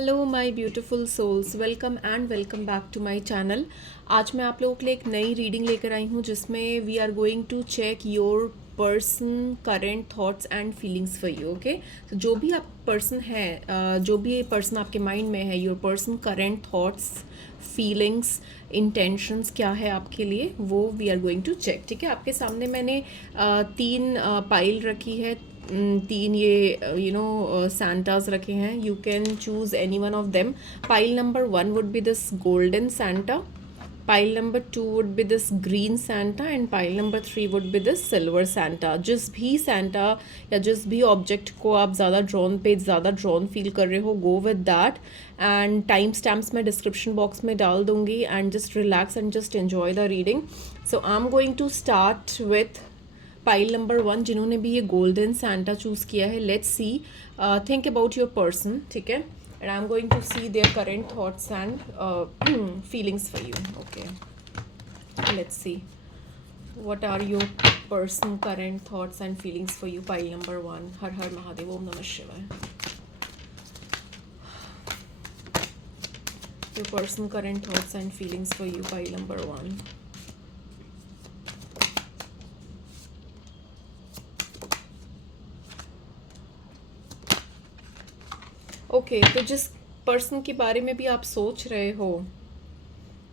Hello my beautiful souls, welcome and welcome back to my channel. आज मैं आप लोगों के लिए एक नई रीडिंग लेकर आई हूँ जिसमें we are going to check your person current thoughts and feelings for you. Okay, तो जो भी आप पर्सन है, जो भी पर्सन आपके माइंड में है, your person current thoughts, feelings, intentions क्या है आपके लिए, वो we are going to check. ठीक है, आपके सामने मैंने तीन पाइल रखी है, तीन ये सैंटास रखे हैं। You can choose any one of them. Pile number 1 would be this golden Santa, pile number 2 would be this green Santa and pile number 3 would be this silver Santa. जिस भी सैंटा या जिस भी ऑब्जेक्ट को आप ज़्यादा drawn feel कर रहे हो, go with that. And time stamps मैं डिस्क्रिप्शन बॉक्स में डाल दूंगी। And just relax and just enjoy the reading. So I am going to start with pile number 1, जिन्होंने भी ये गोल्डन सैंटा चूज़ किया है। Let's see, think about your person. ठीक है, and I am going to see their current thoughts and feelings for you. Okay, let's see what are your person current thoughts and feelings for you. Pile number 1। हर हर महादेव, ओम नमः शिवाय। Your person current thoughts and feelings for you, pile number 1। Okay, तो जिस person के बारे में भी आप सोच रहे हो,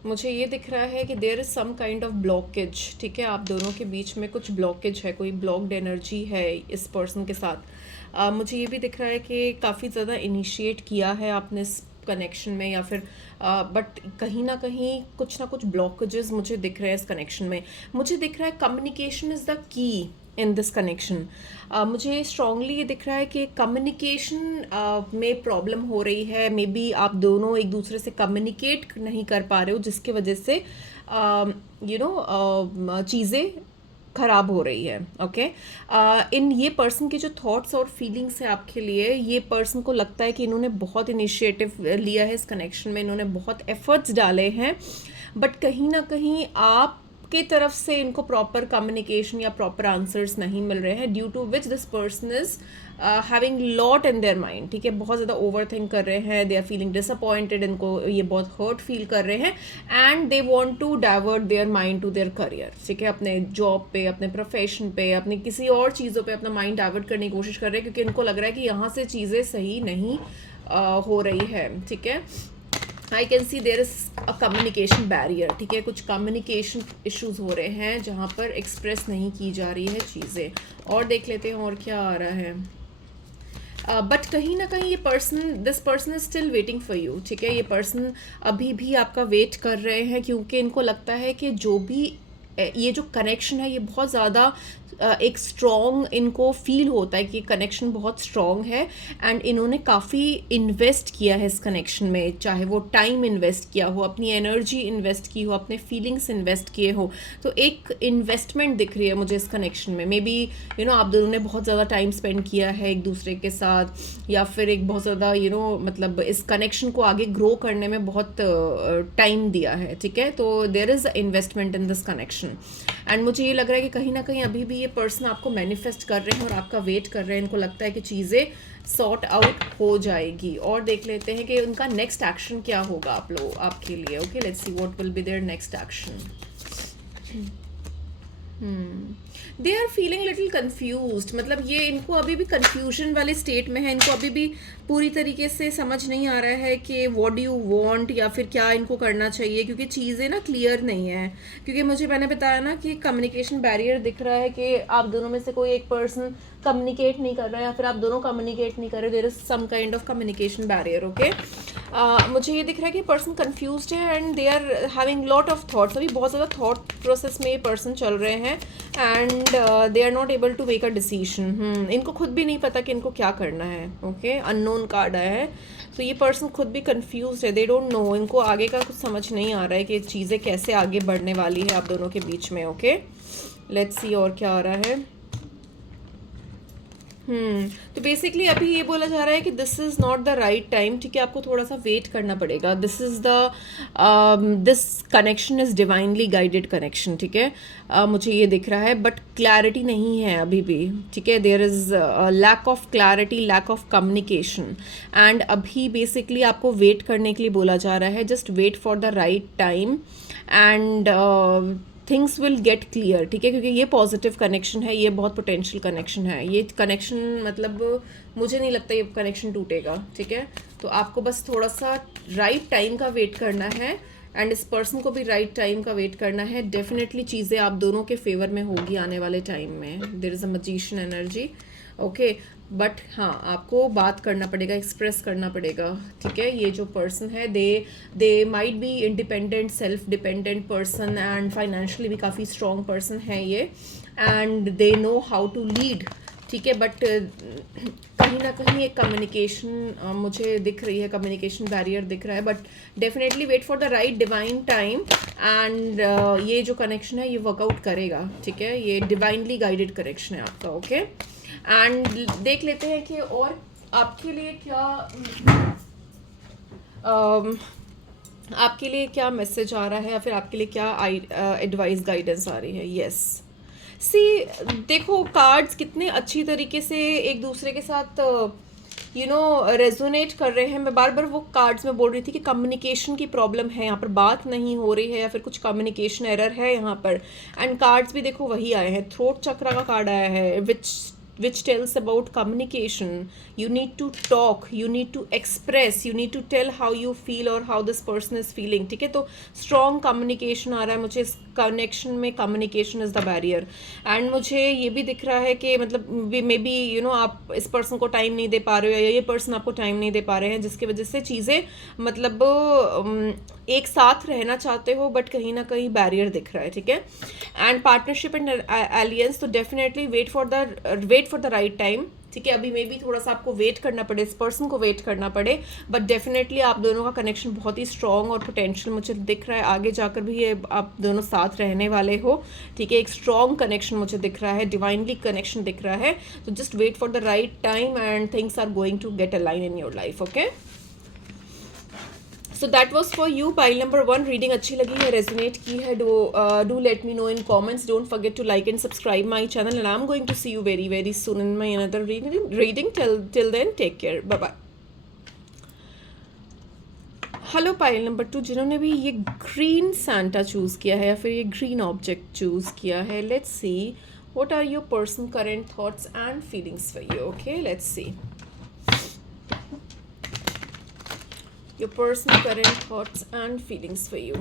मुझे ये दिख रहा है कि there is some kind of blockage. ठीक है, आप दोनों के बीच में कुछ ब्लॉकेज है, कोई ब्लॉक्ड एनर्जी है इस पर्सन के साथ। मुझे ये भी दिख रहा है कि काफ़ी ज़्यादा इनिशिएट किया है आपने इस कनेक्शन में, या फिर बट कहीं ना कहीं कुछ ना कुछ ब्लॉकेजेस मुझे दिख रहे हैं इस कनेक्शन में। मुझे दिख रहा है communication is the key in this connection. मुझे स्ट्रांगली ये दिख रहा है कि कम्युनिकेशन में प्रॉब्लम हो रही है। मे बी आप दोनों एक दूसरे से कम्युनिकेट नहीं कर पा रहे हो, जिसकी वजह से चीज़ें खराब हो रही है। ओके, इन ये पर्सन के जो थॉट्स और फीलिंग्स है आपके लिए, ये पर्सन को लगता है कि इन्होंने बहुत इनिशिएटिव लिया है इस कनेक्शन में, इन्होंने बहुत एफर्ट्स डाले हैं, बट कहीं ना कहीं आप की तरफ से इनको प्रॉपर कम्युनिकेशन या प्रॉपर आंसर्स नहीं मिल रहे हैं, due to which this person is having lot in their mind. ठीक है, बहुत ज़्यादा ओवर थिंक कर रहे हैं, दे आर फीलिंग डिसअपॉइंटेड, इनको ये बहुत हर्ट फील कर रहे हैं, and they want to divert their mind to their career. ठीक है, अपने जॉब पे, अपने प्रोफेशन पे, अपने किसी और चीज़ों पे अपना माइंड डाइवर्ट करने की कोशिश कर रहे हैं, क्योंकि इनको लग रहा है कि यहाँ से चीज़ें सही नहीं हो रही है। ठीक है, I can see there is a communication barrier. ठीक है, कुछ कम्युनिकेशन इश्यूज हो रहे हैं जहाँ पर एक्सप्रेस नहीं की जा रही है चीज़ें। और देख लेते हैं और क्या आ रहा है। बट कहीं ना कहीं ये this person is still waiting for you. ठीक है, ये पर्सन अभी भी आपका वेट कर रहे हैं, क्योंकि इनको लगता है कि जो भी ये जो कनेक्शन है, ये बहुत ज़्यादा एक स्ट्रॉन्ग इनको फील होता है कि कनेक्शन बहुत स्ट्रॉन्ग है, एंड इन्होंने काफ़ी इन्वेस्ट किया है इस कनेक्शन में, चाहे वो टाइम इन्वेस्ट किया हो, अपनी एनर्जी इन्वेस्ट की हो, अपने फीलिंग्स इन्वेस्ट किए हो। तो एक इन्वेस्टमेंट दिख रही है मुझे इस कनेक्शन में। मे बी आप दोनों ने बहुत ज़्यादा टाइम स्पेंड किया है एक दूसरे के साथ, या फिर एक बहुत ज़्यादा मतलब इस कनेक्शन को आगे ग्रो करने में बहुत टाइम दिया है। ठीक है, तो there is investment in this connection, and मुझे ये लग रहा है कि कहीं ना कहीं अभी भी ये पर्सन आपको मैनिफेस्ट कर रहे हैं और आपका वेट कर रहे हैं। इनको लगता है कि चीज़ें सॉर्ट आउट हो जाएगी। और देख लेते हैं कि उनका नेक्स्ट एक्शन क्या होगा आपके लिए। Okay, let's see what will be their next action. They are feeling little confused, मतलब ये इनको अभी भी कन्फ्यूजन वाले स्टेट में है। इनको अभी भी पूरी तरीके से समझ नहीं आ रहा है कि व्हाट डू यू वांट, या फिर क्या इनको करना चाहिए, क्योंकि चीज़ें ना क्लियर नहीं है। क्योंकि मैंने बताया ना कि कम्युनिकेशन बैरियर दिख रहा है कि आप दोनों में से कोई एक पर्सन कम्युनिकेट नहीं कर रहा है, या फिर आप दोनों कम्युनिकेट नहीं कर रहे, there is some kind of communication barrier. Okay, मुझे ये दिख रहा है कि पर्सन कंफ्यूज्ड है and they are having lot of thoughts. अभी बहुत ज़्यादा थॉट प्रोसेस में ये पर्सन चल रहे हैं, and they are not able to make a decision. इनको खुद भी नहीं पता कि इनको क्या करना है। ओके, अननोन कार्ड आया है, तो ये पर्सन खुद भी कंफ्यूज है, दे डोंट नो, इनको आगे का कुछ समझ नहीं आ रहा है कि चीज़ें कैसे आगे बढ़ने वाली है आप दोनों के बीच में। ओके, लेट्स सी और क्या आ रहा है। तो बेसिकली अभी ये बोला जा रहा है कि this is not the right time, ठीक है, आपको थोड़ा सा वेट करना पड़ेगा। This connection is divinely guided connection, ठीक है। मुझे ये दिख रहा है, बट क्लैरिटी नहीं है अभी भी, ठीक है। There is lack of clarity, lack of communication, and अभी बेसिकली आपको वेट करने के लिए बोला जा रहा है। Just wait for the right time and things will get clear, ठीक है, क्योंकि ये पॉजिटिव कनेक्शन है, ये बहुत पोटेंशियल कनेक्शन है। ये कनेक्शन मतलब मुझे नहीं लगता ये कनेक्शन टूटेगा, ठीक है। तो आपको बस थोड़ा सा राइट टाइम का वेट करना है, एंड इस पर्सन को भी राइट टाइम का वेट करना है। डेफिनेटली चीज़ें आप दोनों के फेवर में होगी आने वाले टाइम में। There is a magician energy, okay. But हाँ, आपको बात करना पड़ेगा, एक्सप्रेस करना पड़ेगा, ठीक है। ये जो पर्सन है, they might be independent, self dependent person, and financially भी काफ़ी स्ट्रॉन्ग पर्सन है ये, and they know how to lead, ठीक है। बट कहीं ना कहीं एक कम्युनिकेशन मुझे दिख रही है, कम्युनिकेशन बैरियर दिख रहा है। But definitely wait for the right divine time, and ये जो कनेक्शन है ये वर्कआउट करेगा, ठीक है। ये डिवाइनली गाइडेड कनेक्शन है आपका, ओके। एंड देख लेते हैं कि और आपके लिए क्या आपके लिए क्या मैसेज आ रहा है, या फिर आपके लिए क्या एडवाइस गाइडेंस आ रही है। यस, सी, देखो कार्ड्स कितने अच्छी तरीके से एक दूसरे के साथ रेजोनेट कर रहे हैं। मैं बार बार वो कार्ड्स में बोल रही थी कि कम्युनिकेशन की प्रॉब्लम है यहाँ पर, बात नहीं हो रही है, या फिर कुछ कम्युनिकेशन एरर है यहाँ पर। एंड कार्ड्स भी देखो वही आए हैं, थ्रोट चक्रा का कार्ड आया है, which tells about communication. You need to talk, you need to express, you need to tell how you feel or how this person is feeling, ठीक है। तो strong communication आ रहा है मुझे इस कनेक्शन में। communication is the barrier, and मुझे ये भी दिख रहा है कि मतलब मे बी आप इस पर्सन को टाइम नहीं दे पा रहे हो, या ये पर्सन आपको टाइम नहीं दे पा रहे हैं, जिसकी वजह से चीज़ें मतलब एक साथ रहना चाहते हो, बट कहीं ना कहीं बैरियर दिख रहा है, ठीक है। एंड पार्टनरशिप एंड एलियंस, तो definitely wait for the right time, ठीक है। अभी मे बी थोड़ा सा आपको वेट करना पड़े, इस पर्सन को वेट करना पड़े, बट डेफिनेटली आप दोनों का कनेक्शन बहुत ही स्ट्रॉन्ग और पोटेंशियल मुझे दिख रहा है। आगे जाकर भी ये आप दोनों साथ रहने वाले हो, ठीक है। एक स्ट्रॉन्ग कनेक्शन मुझे दिख रहा है, डिवाइनली कनेक्शन दिख रहा है। तो just wait for the right time and things are going to get align in your life, okay. So that was for you, pile number 1। Reading अच्छी लगी है, रेजोनेट की है, do let me know in comments. Don't forget to like and subscribe my channel, and I am going to see you very very soon in my another reading. Till then take care, bye bye. Hello pile number 2, जिन्होंने भी ये green Santa choose किया है या फिर ये green object choose किया है, let's see what are your person current thoughts and feelings for you, okay. Let's see your personal current thoughts and feelings for you.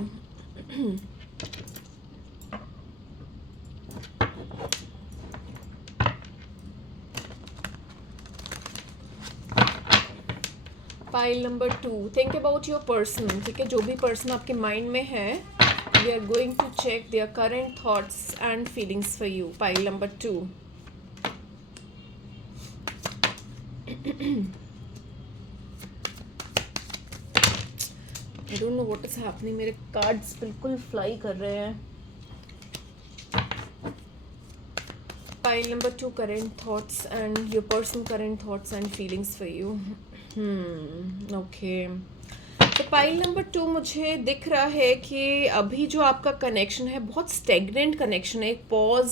Pile number 2, think about your person, ठीक है। जो भी person आपके mind में है, we are going to check their current thoughts and feelings for you. Pile number 2. I don't know what is happening. मेरे cards बिल्कुल fly कर रहे हैं। Pile number 2, current thoughts and your personal current thoughts and feelings for you. Okay. तो pile number 2 मुझे दिख रहा है कि अभी जो आपका कनेक्शन है बहुत स्टेगनेंट कनेक्शन है, एक पॉज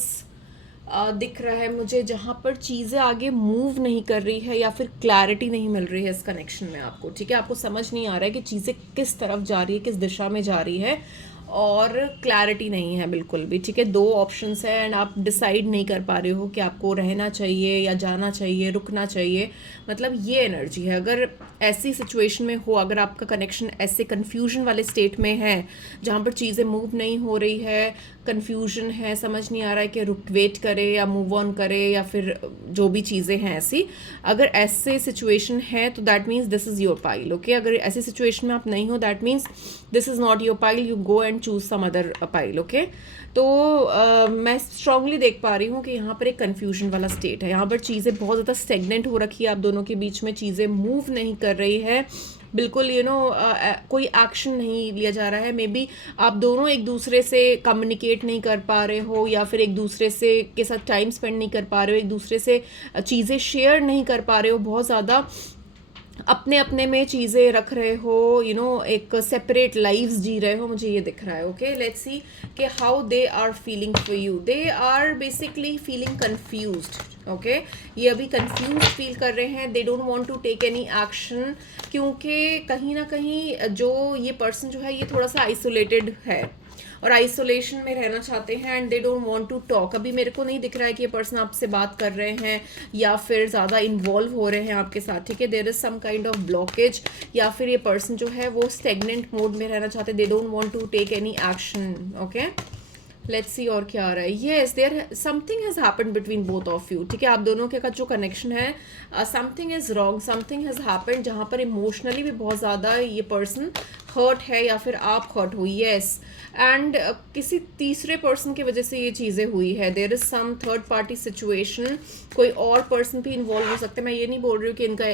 दिख रहा है मुझे, जहाँ पर चीज़ें आगे मूव नहीं कर रही है, या फिर क्लैरिटी नहीं मिल रही है इस कनेक्शन में आपको, ठीक है। आपको समझ नहीं आ रहा है कि चीज़ें किस तरफ जा रही है, किस दिशा में जा रही है, और क्लैरिटी नहीं है बिल्कुल भी, ठीक है। 2 ऑप्शंस है, एंड आप डिसाइड नहीं कर पा रहे हो कि आपको रहना चाहिए या जाना चाहिए, रुकना चाहिए। मतलब ये एनर्जी है। अगर ऐसी सिचुएशन में हो, अगर आपका कनेक्शन ऐसे कन्फ्यूजन वाले स्टेट में है जहाँ पर चीज़ें मूव नहीं हो रही है, कन्फ्यूजन है, समझ नहीं आ रहा है कि वेट करे या मूव ऑन करे, या फिर जो भी चीज़ें हैं ऐसी, अगर ऐसे सिचुएशन है तो that means this is your pile, okay. अगर ऐसी सिचुएशन में आप नहीं हो, that means this is not your pile, you go and choose some other pile, okay. तो मैं स्ट्रांगली देख पा रही हूँ कि यहाँ पर एक कन्फ्यूजन वाला स्टेट है, यहाँ पर चीज़ें बहुत ज़्यादा स्टेगनेंट हो रखी है, आप दोनों के बीच में चीज़ें मूव नहीं कर रही है, बिल्कुल कोई एक्शन नहीं लिया जा रहा है। मे बी आप दोनों एक दूसरे से कम्युनिकेट नहीं कर पा रहे हो, या फिर एक दूसरे से के साथ टाइम स्पेंड नहीं कर पा रहे हो, एक दूसरे से चीज़ें शेयर नहीं कर पा रहे हो, बहुत ज़्यादा अपने अपने में चीज़ें रख रहे हो, एक सेपरेट लाइव्स जी रहे हो, मुझे ये दिख रहा है। ओके, लेट्स सी कि how they are feeling for you. They are basically feeling confused. Okay, ये अभी कंफ्यूज फील कर रहे हैं। They don't want to take any action, क्योंकि कहीं ना कहीं जो ये पर्सन जो है ये थोड़ा सा आइसोलेटेड है और आइसोलेशन में रहना चाहते हैं, and they don't want to talk. अभी मेरे को नहीं दिख रहा है कि ये पर्सन आपसे बात कर रहे हैं या फिर ज़्यादा इन्वॉल्व हो रहे हैं आपके साथ, ठीक है। There is some kind of blockage, या फिर ये पर्सन जो है वो स्टेगनेंट मोड में रहना चाहते हैं। They don't want to take any action. Okay, let's see और क्या आ रहा है। Yes, there something has happened between both of you, ठीक है। आप दोनों के का जो कनेक्शन है, something is wrong, something has happened, जहाँ पर इमोशनली भी बहुत ज़्यादा ये पर्सन हर्ट है या फिर आप हर्ट हो। येस, एंड किसी तीसरे पर्सन की वजह से ये चीज़ें हुई है। There is some third party situation, कोई और पर्सन भी इन्वॉल्व हो सकते हैं। मैं ये नहीं बोल रही हूँ कि इनका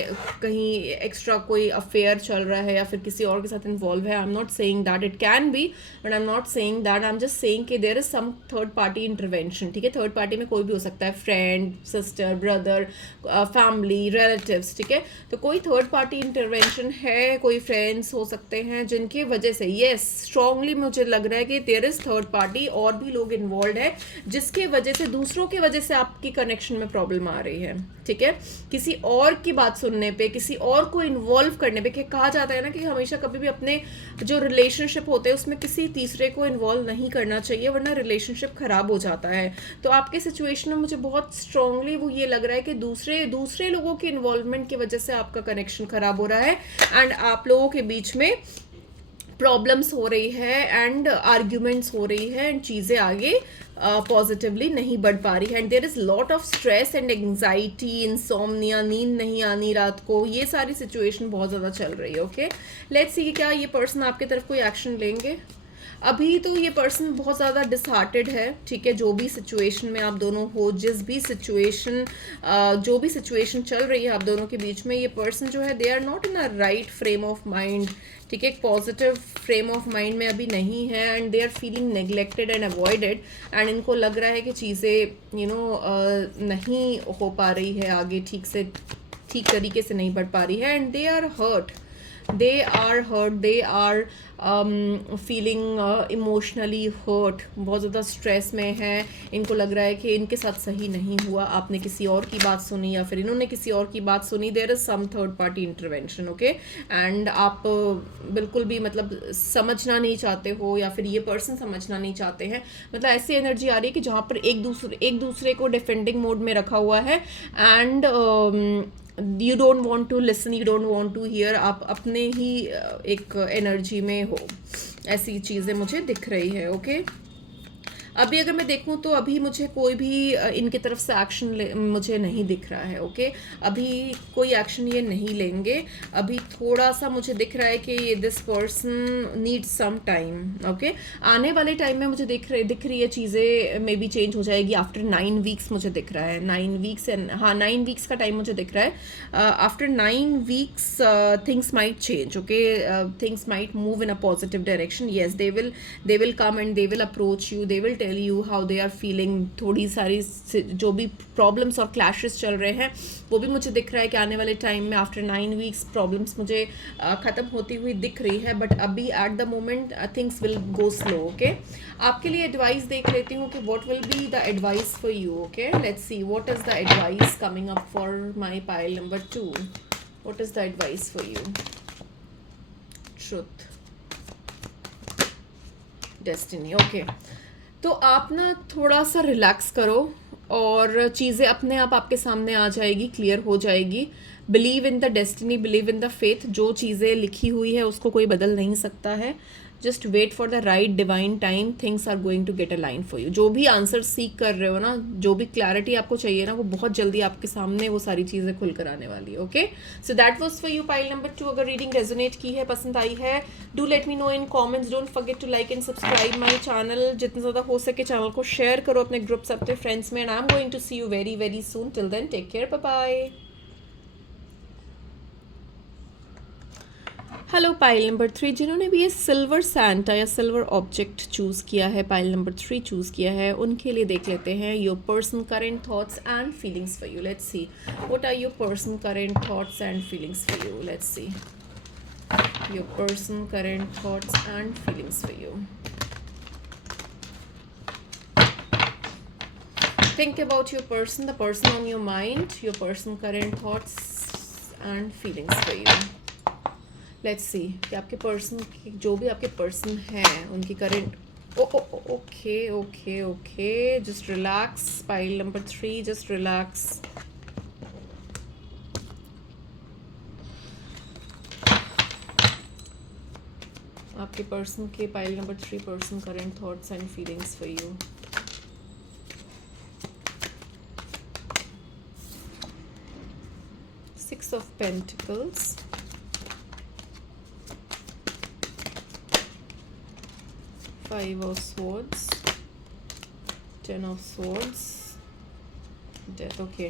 कहीं एक्स्ट्रा कोई अफेयर चल रहा है या फिर किसी और के साथ इन्वॉल्व है। I am not saying that, it can be, but I am not saying that. I am just saying कि there is some third party intervention, ठीक है। थर्ड पार्टी में कोई भी हो सकता है, friend, sister, brother, family, relatives, ठीक है। तो कोई थर्ड पार्टी इंटरवेंशन है, कोई फ्रेंड्स हो सकते हैं जिनकी वजह से, येस, स्ट्रांगली मुझे लग रहा है कि देयर इज थर्ड पार्टी, और भी लोग इन्वॉल्व है जिसके वजह से, दूसरों की वजह से आपकी कनेक्शन में प्रॉब्लम आ रही है, ठीक है। किसी और की बात सुनने पे, किसी और को इन्वॉल्व करने पे, कि कहा जाता है ना कि हमेशा कभी भी अपने जो रिलेशनशिप होते हैं उसमें किसी तीसरे को इन्वॉल्व नहीं करना चाहिए, वरना रिलेशनशिप खराब हो जाता है। तो आपके सिचुएशन में मुझे बहुत स्ट्रांगली वो ये लग रहा है कि दूसरे लोगों की इन्वॉल्वमेंट की वजह से आपका कनेक्शन खराब हो रहा है, एंड आप लोगों के बीच में प्रॉब्लम्स हो रही है, एंड आर्ग्यूमेंट्स हो रही है, एंड चीज़ें आगे पॉजिटिवली नहीं बढ़ पा रही है। And there is lot of stress and anxiety, insomnia, नींद नहीं आनी रात को, ये सारी सिचुएशन बहुत ज़्यादा चल रही है। ओके, लेट्स सी क्या ये पर्सन आपकी तरफ कोई एक्शन लेंगे। अभी तो ये पर्सन बहुत ज़्यादा डिसहार्टेड है, ठीक है। जो भी सिचुएशन में आप दोनों हो, जो भी सिचुएशन चल रही है आप दोनों के बीच में, ये पर्सन जो है they are not in a right frame of mind, ठीक है। एक पॉजिटिव फ्रेम ऑफ माइंड में अभी नहीं है, and they are feeling neglected and avoided, and इनको लग रहा है कि चीज़ें नहीं हो पा रही है आगे, ठीक तरीके से नहीं बढ़ पा रही है, and they are hurt, they are feeling emotionally hurt, बहुत ज़्यादा स्ट्रेस में है। इनको लग रहा है कि इनके साथ सही नहीं हुआ, आपने किसी और की बात सुनी या फिर इन्होंने किसी और की बात सुनी। There is some third party intervention, okay. And आप बिल्कुल भी मतलब समझना नहीं चाहते हो, या फिर ये पर्सन समझना नहीं चाहते हैं। मतलब ऐसी एनर्जी आ रही है कि जहाँ पर एक दूसरे को डिफेंडिंग मोड में रखा हुआ है, and you don't want to listen, you don't want to hear, आप अपने ही एक एनर्जी में हो, ऐसी चीज़ें मुझे दिख रही है। ओके, अभी अगर मैं देखूं तो अभी मुझे कोई भी इनकी तरफ से एक्शन मुझे नहीं दिख रहा है। ओके, अभी कोई एक्शन ये नहीं लेंगे। अभी थोड़ा सा मुझे दिख रहा है कि ये this person need some time. Okay, आने वाले टाइम में मुझे दिख रही है चीज़ें मे बी चेंज हो जाएगी आफ्टर 9 वीक्स, मुझे दिख रहा है 9 वीक्स, एंड हाँ 9 वीक्स का टाइम मुझे दिख रहा है। After 9 weeks things might change, okay, things might move in a positive direction. Yes, they will come and they will approach you, they will tell you how they are feeling. थोड़ी सारी जो भी problems और clashes चल रहे हैं वो भी मुझे दिख रहा है कि आने वाले टाइम में आफ्टर 9 वीक्स प्रॉब्लम्स मुझे ख़त्म होती हुई दिख रही है, बट अभी at the moment things will go slow. Okay, आपके लिए एडवाइस देख लेती हूँ कि what will be the advice for you. Okay, let's see what is the advice coming up for my pile number 2। What is the advice for you? Truth, destiny. Okay, तो आप ना थोड़ा सा रिलैक्स करो और चीज़ें अपने आप आपके सामने आ जाएगी, क्लियर हो जाएगी। Believe in the destiny, believe in the faith. जो चीज़ें लिखी हुई है उसको कोई बदल नहीं सकता है। Just wait for the right divine time, things are going to get a line for you. जो भी आंसर सीख कर रहे हो ना, जो भी क्लैरिटी आपको चाहिए ना, वो बहुत जल्दी आपके सामने वो सारी चीज़ें खुल कर आने वाली है। Okay, so that was for you pile number 2। अगर रीडिंग रेजोनेट की है, पसंद आई है, do let me know in comments. Don't forget to like and subscribe my channel. जितना ज़्यादा हो सके चैनल को शेयर करो अपने ग्रुप्स, अपने फ्रेंड्स में, and I am going to see you very very soon. Till then take care, bye bye. Hello pile number 3, जिन्होंने भी ये सिल्वर सैंटा या सिल्वर ऑब्जेक्ट चूज़ किया है, पाइल नंबर 3 चूज़ किया है, उनके लिए देख लेते हैं your person current thoughts and feelings for you. Let's see what are your person current thoughts and feelings for you. Let's see your person current thoughts and feelings for you. Think about your person, the person on your mind, your person current thoughts and feelings for you. Let's see कि आपके person, जो भी आपके person हैं उनकी current, okay okay okay, just relax pile number 3, just relax. आपके person के pile number 3 person current thoughts and feelings for you. Six of Pentacles, Five of Swords, Ten of Swords, Death. Okay,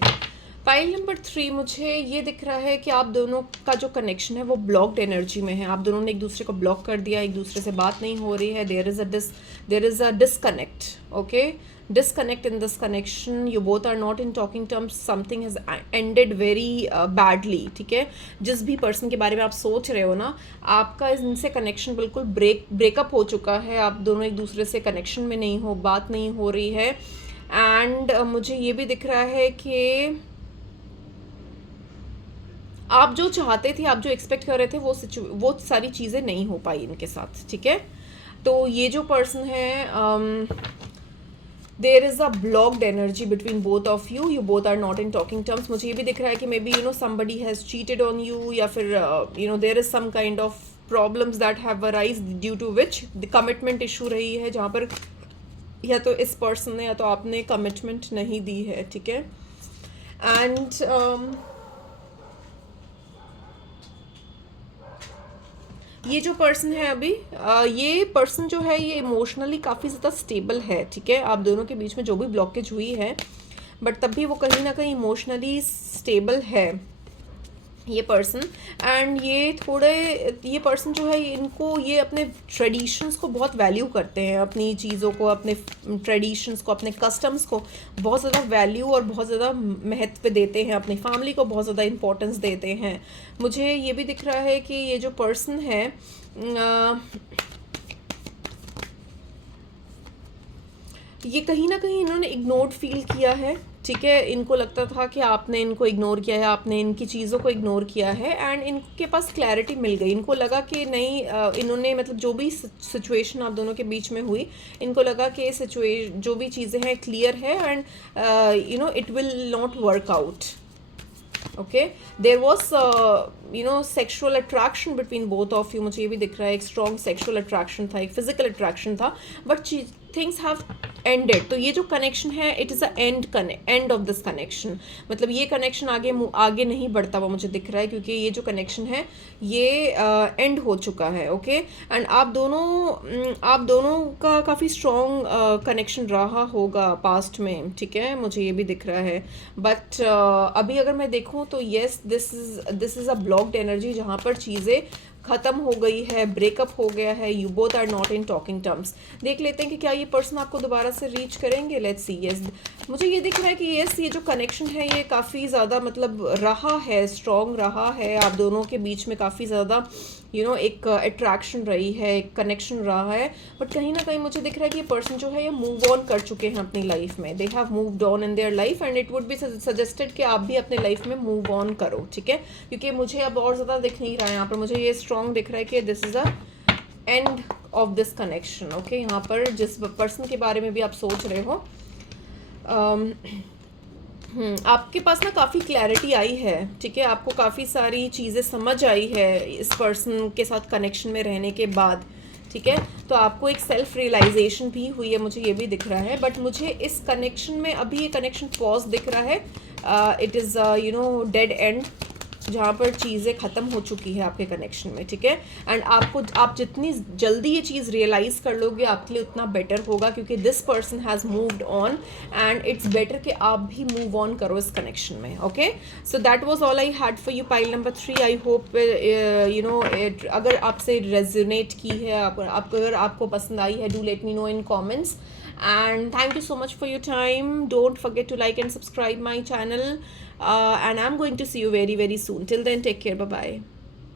file number 3 मुझे ये दिख रहा है कि आप दोनों का जो कनेक्शन है वो ब्लॉक्ड एनर्जी में है। आप दोनों ने एक दूसरे को ब्लॉक कर दिया, एक दूसरे से बात नहीं हो रही है। There is a disconnect, okay, disconnect in this connection. You both are not in talking terms. Something has ended very badly. ठीक है, जिस भी पर्सन के बारे में आप सोच रहे हो ना, आपका इनसे कनेक्शन बिल्कुल ब्रेकअप हो चुका है। आप दोनों एक दूसरे से कनेक्शन में नहीं हो, बात नहीं हो रही है। एंड मुझे ये भी दिख रहा है कि आप जो चाहते थे, आप जो एक्सपेक्ट कर रहे थे, वो सारी चीज़ें नहीं हो पाई इनके साथ। ठीक है, तो ये जो पर्सन है, there is a blocked energy between both of you. You both are not in talking terms. मुझे ये भी दिख रहा है कि maybe somebody has cheated on you, या फिर there is some kind of problems that have arise due to which the commitment issue रही है, जहाँ पर या तो इस पर्सन ने या तो आपने कमिटमेंट नहीं दी है। ठीक है, एंड ये जो पर्सन है अभी, ये पर्सन जो है ये इमोशनली काफ़ी ज़्यादा स्टेबल है। ठीक है, आप दोनों के बीच में जो भी ब्लॉकेज हुई है, बट तब भी वो कहीं ना कहीं इमोशनली स्टेबल है ये पर्सन। एंड ये पर्सन जो है, इनको ये अपने ट्रेडिशंस को बहुत वैल्यू करते हैं, अपनी चीज़ों को, अपने ट्रेडिशंस को, अपने कस्टम्स को बहुत ज़्यादा वैल्यू और बहुत ज़्यादा महत्व देते हैं, अपनी फैमिली को बहुत ज़्यादा इम्पोर्टेंस देते हैं। मुझे ये भी दिख रहा है कि ये जो पर्सन है, ये कहीं ना कहीं इन्होंने इग्नोर्ड फील किया है। ठीक है, इनको लगता था कि आपने इनको इग्नोर किया है, आपने इनकी चीज़ों को इग्नोर किया है, एंड इनके पास क्लैरिटी मिल गई। इनको लगा कि नहीं, इन्होंने मतलब जो भी सिचुएशन आप दोनों के बीच में हुई, इनको लगा कि जो भी चीज़ें हैं क्लियर है, and it will not work out. Okay, there was sexual attraction between both of you. मुझे ये भी दिख रहा है, एक स्ट्रॉन्ग सेक्शुअल अट्रैक्शन था, एक फिजिकल अट्रैक्शन था, बट थिंग्स हैव एंडेड। तो ये जो कनेक्शन है, it is a end of this connection. मतलब ये कनेक्शन आगे नहीं बढ़ता हुआ मुझे दिख रहा है, क्योंकि ये जो कनेक्शन है ये एंड हो चुका है। ओके, एंड आप दोनों का काफ़ी स्ट्रॉन्ग कनेक्शन रहा होगा पास्ट में। ठीक है, मुझे ये भी दिख रहा है, बट अभी अगर मैं देखूँ तो yes, this is a blocked energy, जहाँ पर चीज़ें ख़त्म हो गई है, ब्रेकअप हो गया है। You both are not in talking terms. देख लेते हैं कि क्या ये पर्सन आपको दोबारा से रीच करेंगे। Let's see. यस, मुझे ये दिख रहा है कि यस, ये जो कनेक्शन है ये काफ़ी ज़्यादा मतलब रहा है, स्ट्रॉन्ग रहा है। आप दोनों के बीच में काफ़ी ज़्यादा एक अट्रैक्शन रही है, एक कनेक्शन रहा है, बट कहीं ना कहीं मुझे दिख रहा है कि ये पर्सन जो है ये मूव ऑन कर चुके हैं अपनी लाइफ में। They have moved on in their life, and it would be suggested कि आप भी अपने लाइफ में मूव ऑन करो। ठीक है, क्योंकि मुझे अब और ज़्यादा दिख नहीं रहा है यहाँ पर, मुझे ये स्ट्रॉन्ग दिख रहा है कि this is a end of this connection. Okay, यहाँ पर जिस पर्सन के बारे में भी आप सोच रहे हो, आपके पास ना काफ़ी क्लैरिटी आई है। ठीक है, आपको काफ़ी सारी चीज़ें समझ आई है इस पर्सन के साथ कनेक्शन में रहने के बाद। ठीक है, तो आपको एक सेल्फ रियलाइजेशन भी हुई है, मुझे ये भी दिख रहा है, बट मुझे इस कनेक्शन में अभी ये कनेक्शन पॉज दिख रहा है। इट इज़ डेड एंड जहाँ पर चीज़ें ख़त्म हो चुकी है आपके कनेक्शन में, ठीक है। एंड आप जितनी जल्दी ये चीज़ रियलाइज़ कर लोगे आपके लिए उतना बेटर होगा, क्योंकि this person has moved on and it's better कि आप भी मूव ऑन करो इस कनेक्शन में, okay. So that was all I had for you pile number 3। I hope you know अगर आपसे रेजोनेट की है, अगर आपको पसंद आई है, do let me know in comments. And thank you so much for your time. Don't forget to like and subscribe my channel, and I'm going to see you very soon. Till then, take care. Bye bye.